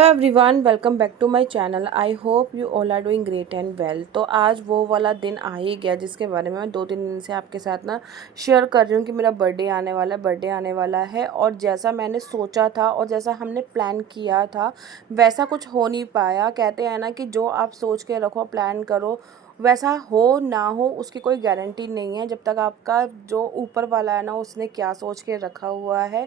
Hello everyone, welcome back to my channel. I hope you all are doing great and well. तो आज वो वाला दिन आ ही गया जिसके बारे में मैं 2-3 दिन से आपके साथ ना शेयर कर रही हूँ कि मेरा बर्थडे आने वाला है। और जैसा मैंने सोचा था और जैसा हमने प्लान किया था वैसा कुछ हो नहीं पाया। कहते हैं ना कि जो आप सोच के रखो, प्लान करो, वैसा हो ना हो उसकी कोई गारंटी नहीं है। जब तक आपका जो ऊपर वाला है ना, उसने क्या सोच के रखा हुआ है,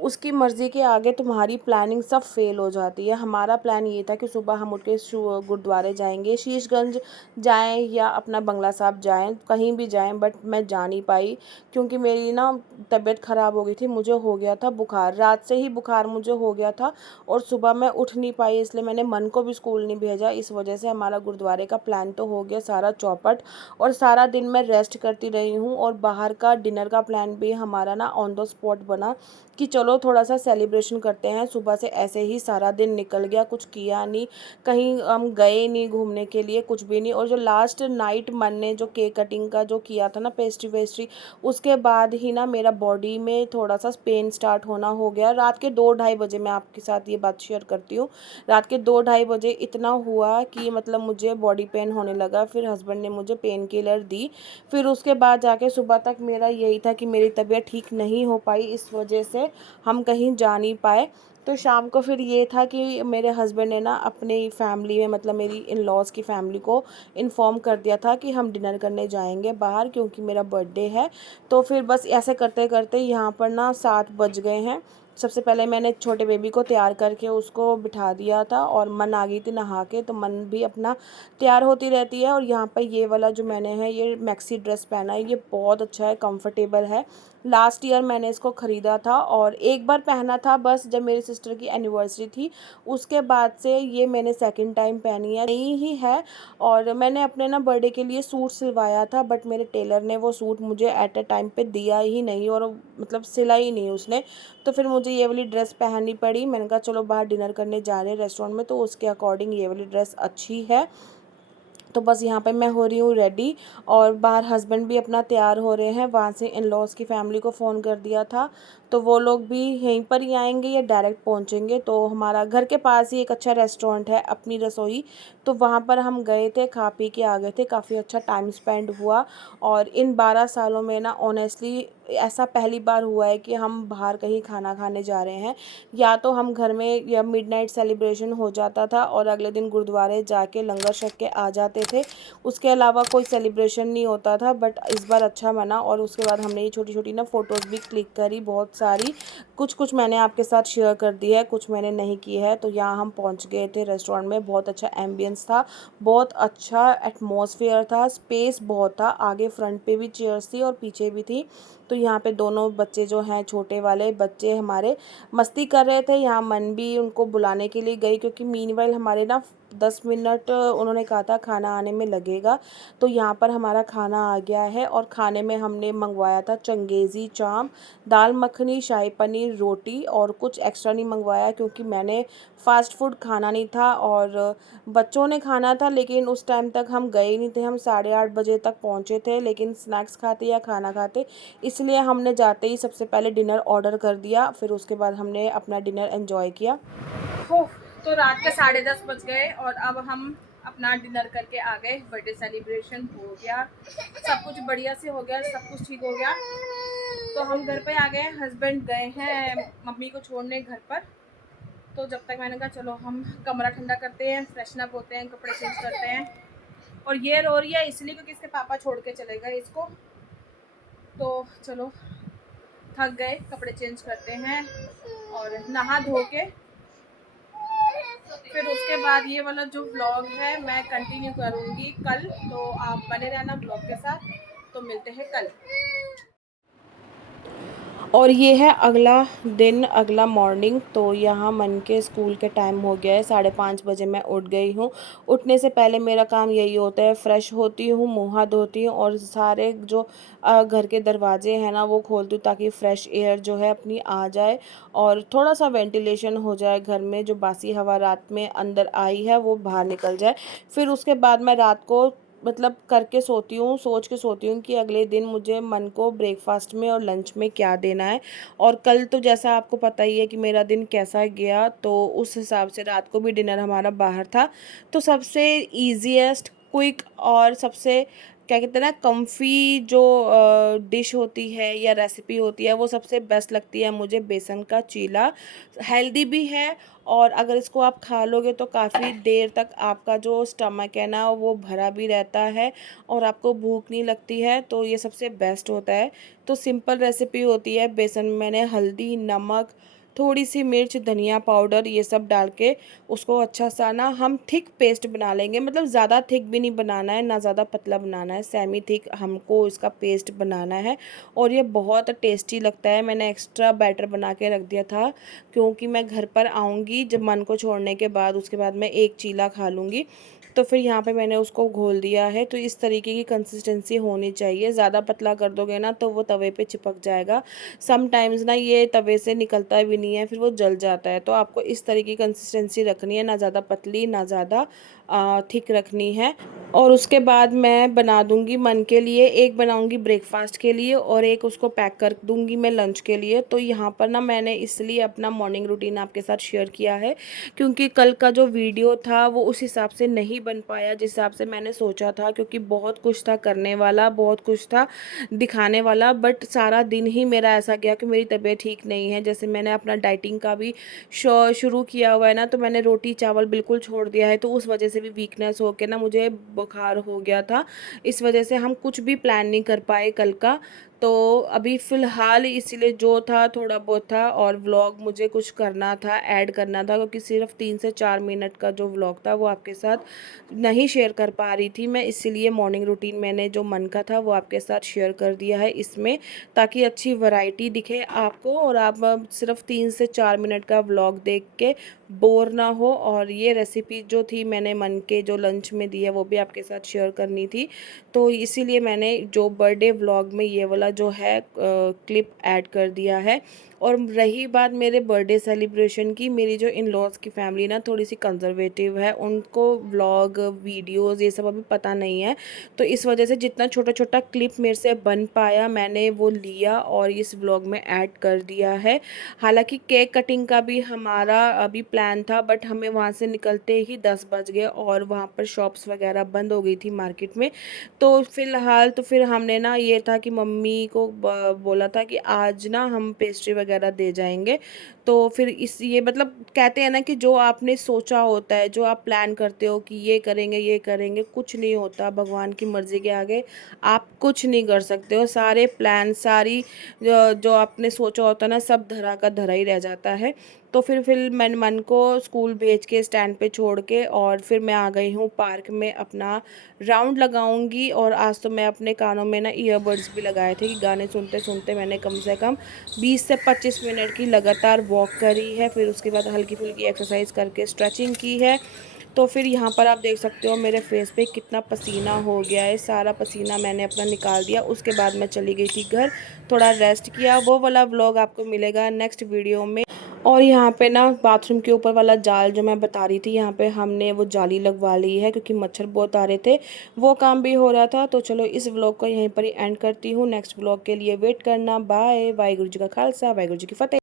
उसकी मर्ज़ी के आगे तुम्हारी प्लानिंग सब फेल हो जाती है। हमारा प्लान ये था कि सुबह हम उठ के गुरुद्वारे जाएंगे, शीशगंज जाएं या अपना बंगला साहब जाएं, कहीं भी जाएं, बट मैं जा नहीं पाई क्योंकि मेरी ना तबीयत ख़राब हो गई थी। मुझे हो गया था बुखार, रात से ही बुखार मुझे हो गया था और सुबह मैं उठ नहीं पाई, इसलिए मैंने मन को भी स्कूल नहीं भेजा। इस वजह से हमारा गुरुद्वारे का प्लान तो हो गया सारा चौपट। और सारा दिन मैं रेस्ट करती रही हूँ और बाहर का डिनर का प्लान भी हमारा ना ऑन द स्पॉट बना कि चलो थोड़ा सा सेलिब्रेशन करते हैं। सुबह से ऐसे ही सारा दिन निकल गया, कुछ किया नहीं, कहीं हम गए नहीं घूमने के लिए, कुछ भी नहीं। और जो लास्ट नाइट मन ने जो केक कटिंग का जो किया था ना, पेस्ट्री वेस्ट्री, उसके बाद ही ना मेरा बॉडी में थोड़ा सा पेन स्टार्ट होना हो गया। रात के 2-2:30 बजे मैं आपके साथ ये बात शेयर करती हूँ। रात के 2-2:30 बजे इतना हुआ कि मतलब मुझे बॉडी पेन होने लगा। फिर हस्बैंड ने मुझे पेन किलर दी। फिर उसके बाद जाके सुबह तक मेरा यही था कि मेरी तबीयत ठीक नहीं हो पाई, इस वजह से हम कहीं जा नहीं पाए। तो शाम को फिर ये था कि मेरे हस्बैंड ने ना अपनी फैमिली में, मतलब मेरी इन लॉज़ की फैमिली को इन्फॉर्म कर दिया था कि हम डिनर करने जाएंगे बाहर क्योंकि मेरा बर्थडे है। तो फिर बस ऐसे करते करते यहाँ पर ना 7 बज गए हैं। सबसे पहले मैंने छोटे बेबी को तैयार करके उसको बिठा दिया था और मन आ गई थी नहा के, तो मन भी अपना तैयार होती रहती है। और यहाँ पर ये वाला जो मैंने है ये मैक्सी ड्रेस पहना है, ये बहुत अच्छा है, कंफर्टेबल है। लास्ट ईयर मैंने इसको ख़रीदा था और एक बार पहना था बस, जब मेरी सिस्टर की एनिवर्सरी थी। उसके बाद से ये मैंने सेकंड टाइम पहनी है, नई ही है। और मैंने अपने ना बर्थडे के लिए सूट सिलवाया था, बट मेरे टेलर ने वो सूट मुझे एट अ टाइम पे दिया ही नहीं और मतलब सिला ही नहीं उसने। तो फिर मुझे ये वाली ड्रेस पहननी पड़ी। मैंने कहा चलो बाहर डिनर करने जा रहे हैं रेस्टोरेंट में, तो उसके अकॉर्डिंग ये वाली ड्रेस अच्छी है। तो बस यहाँ पे मैं हो रही हूँ रेडी और बाहर हस्बैंड भी अपना तैयार हो रहे हैं। वहाँ से इन लॉज़ की फैमिली को फ़ोन कर दिया था, तो वो लोग भी यहीं पर ही आएंगे या डायरेक्ट पहुँचेंगे। तो हमारा घर के पास ही एक अच्छा रेस्टोरेंट है, अपनी रसोई, तो वहाँ पर हम गए थे, खा पी के आ गए थे। काफ़ी अच्छा टाइम स्पेंड हुआ। और इन 12 सालों में ना ऑनेस्टली ऐसा पहली बार हुआ है कि हम बाहर कहीं खाना खाने जा रहे हैं। या तो हम घर में या मिडनाइट सेलिब्रेशन हो जाता था और अगले दिन गुरुद्वारे जाके लंगर छक के आ जाते थे, उसके अलावा कोई सेलिब्रेशन नहीं होता था। बट इस बार अच्छा मना। और उसके बाद हमने ये छोटी छोटी ना फ़ोटोज़ भी क्लिक करी बहुत सारी। कुछ कुछ मैंने आपके साथ शेयर कर दी है, कुछ मैंने नहीं की है। तो यहाँ हम पहुँच गए थे रेस्टोरेंट में, बहुत अच्छा एम्बियंस था, बहुत अच्छा एटमॉस्फेयर था, स्पेस बहुत था, आगे फ्रंट पे भी चेयर्स थी और पीछे भी थी। तो यहाँ पे दोनों बच्चे जो हैं, छोटे वाले बच्चे हमारे मस्ती कर रहे थे। यहाँ मन भी उनको बुलाने के लिए गई क्योंकि मीनवाइल हमारे ना 10 मिनट उन्होंने कहा था खाना आने में लगेगा। तो यहाँ पर हमारा खाना आ गया है और खाने में हमने मंगवाया था चंगेज़ी चाम, दाल मखनी, शाही पनीर, रोटी, और कुछ एक्स्ट्रा नहीं मंगवाया क्योंकि मैंने फ़ास्ट फूड खाना नहीं था और बच्चों ने खाना था। लेकिन उस टाइम तक हम गए नहीं थे, हम 8:30 बजे तक पहुँचे थे, लेकिन स्नैक्स खाते या खाना खाते, इसलिए हमने जाते ही सबसे पहले डिनर ऑर्डर कर दिया। फिर उसके बाद हमने अपना डिनर एंजॉय किया। हो, तो रात के 10:30 बज गए और अब हम अपना डिनर करके आ गए। बर्थडे सेलिब्रेशन हो गया, सब कुछ बढ़िया से हो गया, सब कुछ ठीक हो गया। तो हम घर पे आ गए, हस्बैंड गए हैं मम्मी को छोड़ने घर पर। तो जब तक मैंने कहा चलो हम कमरा ठंडा करते हैं, फ्रेशन अप होते हैं, कपड़े चेंज करते हैं। और ये रो रही है इसलिए क्योंकि इसके पापा छोड़ के चले गए इसको। तो चलो, थक गए, कपड़े चेंज करते हैं और नहा धो के फिर उसके बाद ये वाला जो व्लॉग है मैं कंटिन्यू करूँगी कल। तो आप बने रहना व्लॉग के साथ। तो मिलते हैं कल। और ये है अगला दिन, अगला मॉर्निंग। तो यहाँ मन के स्कूल के टाइम हो गया है, 5:30 बजे मैं उठ गई हूँ। उठने से पहले मेरा काम यही होता है, फ्रेश होती हूँ, मुँह हाथ धोती हूँ और सारे जो घर के दरवाजे हैं ना वो खोलती हूँ ताकि फ़्रेश एयर जो है अपनी आ जाए और थोड़ा सा वेंटिलेशन हो जाए घर में, जो बासी हवा रात में अंदर आई है वो बाहर निकल जाए। फिर उसके बाद मैं रात को मतलब करके सोती हूँ, सोच के सोती हूँ कि अगले दिन मुझे मन को ब्रेकफास्ट में और लंच में क्या देना है। और कल तो जैसा आपको पता ही है कि मेरा दिन कैसा गया, तो उस हिसाब से रात को भी डिनर हमारा बाहर था। तो सबसे ईज़ीएस्ट, क्विक और सबसे क्या कहते हैं ना कम्फ़ी जो डिश होती है या रेसिपी होती है, वो सबसे बेस्ट लगती है मुझे बेसन का चीला। हेल्दी भी है, और अगर इसको आप खा लोगे तो काफ़ी देर तक आपका जो स्टमक है ना वो भरा भी रहता है और आपको भूख नहीं लगती है, तो ये सबसे बेस्ट होता है। तो सिंपल रेसिपी होती है, बेसन में मैंने हल्दी, नमक, थोड़ी सी मिर्च, धनिया पाउडर ये सब डाल के उसको अच्छा सा ना हम थिक पेस्ट बना लेंगे। मतलब ज़्यादा थिक भी नहीं बनाना है, ना ज़्यादा पतला बनाना है, सेमी थिक हमको इसका पेस्ट बनाना है। और ये बहुत टेस्टी लगता है। मैंने एक्स्ट्रा बैटर बना के रख दिया था, क्योंकि मैं घर पर आऊँगी जब मन को छोड़ने के बाद, उसके बाद मैं एक चीला खा लूँगी। तो फिर यहाँ पे मैंने उसको घोल दिया है। तो इस तरीके की कंसिस्टेंसी होनी चाहिए। ज़्यादा पतला कर दोगे ना तो वो तवे पे चिपक जाएगा। समटाइम्स ना ये तवे से निकलता भी नहीं है, फिर वो जल जाता है। तो आपको इस तरीके की कंसिस्टेंसी रखनी है, ना ज़्यादा पतली ना ज़्यादा थिक रखनी है। और उसके बाद मैं बना दूँगी मन के लिए, एक बनाऊँगी ब्रेकफास्ट के लिए और एक उसको पैक कर दूँगी मैं लंच के लिए। तो यहाँ पर ना मैंने इसलिए अपना मॉर्निंग रूटीन आपके साथ शेयर किया है, क्योंकि कल का जो वीडियो था वो उस हिसाब से नहीं बन पाया जिस हिसाब से मैंने सोचा था, क्योंकि बहुत कुछ था करने वाला, बहुत कुछ था दिखाने वाला। बट सारा दिन ही मेरा ऐसा गया कि मेरी तबीयत ठीक नहीं है। जैसे मैंने अपना डाइटिंग का भी शुरू किया हुआ है ना, तो मैंने रोटी चावल बिल्कुल छोड़ दिया है, तो उस वजह से भी वीकनेस हो के ना मुझे बुखार हो गया था। इस वजह से हम कुछ भी प्लान नहीं कर पाए कल का। तो अभी फ़िलहाल इसीलिए जो था थोड़ा बहुत था, और व्लॉग मुझे कुछ करना था, ऐड करना था, क्योंकि सिर्फ 3 से 4 मिनट का जो व्लॉग था वो आपके साथ नहीं शेयर कर पा रही थी मैं। इसीलिए मॉर्निंग रूटीन मैंने जो मन का था वो आपके साथ शेयर कर दिया है इसमें, ताकि अच्छी वैरायटी दिखे आपको और आप सिर्फ 3 से 4 मिनट का व्लॉग देख के बोर ना हो। और ये रेसिपी जो थी मैंने मन के जो लंच में दी है वो भी आपके साथ शेयर करनी थी। तो इसीलिए मैंने जो बर्थडे व्लॉग में ये वाला जो है क्लिप ऐड कर दिया है। और रही बात मेरे बर्थडे सेलिब्रेशन की, मेरी जो इन लॉज की फैमिली ना थोड़ी सी कंजर्वेटिव है, उनको व्लॉग वीडियोस ये सब अभी पता नहीं है। तो इस वजह से जितना छोटा छोटा क्लिप मेरे से बन पाया मैंने वो लिया और इस व्लॉग में ऐड कर दिया है। हालांकि केक कटिंग का भी हमारा अभी प्लान था, बट हमें वहाँ से निकलते ही 10 बज गए और वहाँ पर शॉप्स वगैरह बंद हो गई थी मार्केट में। तो फ़िलहाल तो फिर हमने ना ये था कि मम्मी को बोला था कि आज ना हम पेस्ट्री वगैरह दे जाएंगे। तो फिर इस ये मतलब कहते हैं ना कि जो आपने सोचा होता है, जो आप प्लान करते हो कि ये करेंगे, कुछ नहीं होता भगवान की मर्ज़ी के आगे। आप कुछ नहीं कर सकते हो। सारे प्लान, सारी जो आपने सोचा होता है ना, सब धरा का धरा ही रह जाता है। तो फिर मैंने मन को स्कूल भेज के स्टैंड पे छोड़ के और फिर मैं आ गई हूँ पार्क में अपना राउंड लगाऊंगी। और आज तो मैं अपने कानों में ना ईयरबड्स भी लगाए थे कि गाने सुनते सुनते मैंने कम से कम 20 से 25 मिनट की लगातार वॉक करी है। फिर उसके बाद हल्की फुल्की एक्सरसाइज करके स्ट्रेचिंग की है। तो फिर यहाँ पर आप देख सकते हो मेरे फेस पे कितना पसीना हो गया है। सारा पसीना मैंने अपना निकाल दिया। उसके बाद मैं चली गई थी घर, थोड़ा रेस्ट किया। वो वाला व्लॉग आपको मिलेगा नेक्स्ट वीडियो में। और यहाँ पे ना बाथरूम के ऊपर वाला जाल जो मैं बता रही थी, यहाँ पे हमने वो जाली लगवा ली है क्योंकि मच्छर बहुत आ रहे थे। वो काम भी हो रहा था। तो चलो इस व्लॉग को यहीं पर ही एंड करती हूँ। नेक्स्ट व्लॉग के लिए वेट करना। बाय। वाहिगुरू जी का खालसा, वाहिगुरू जी की फतेह।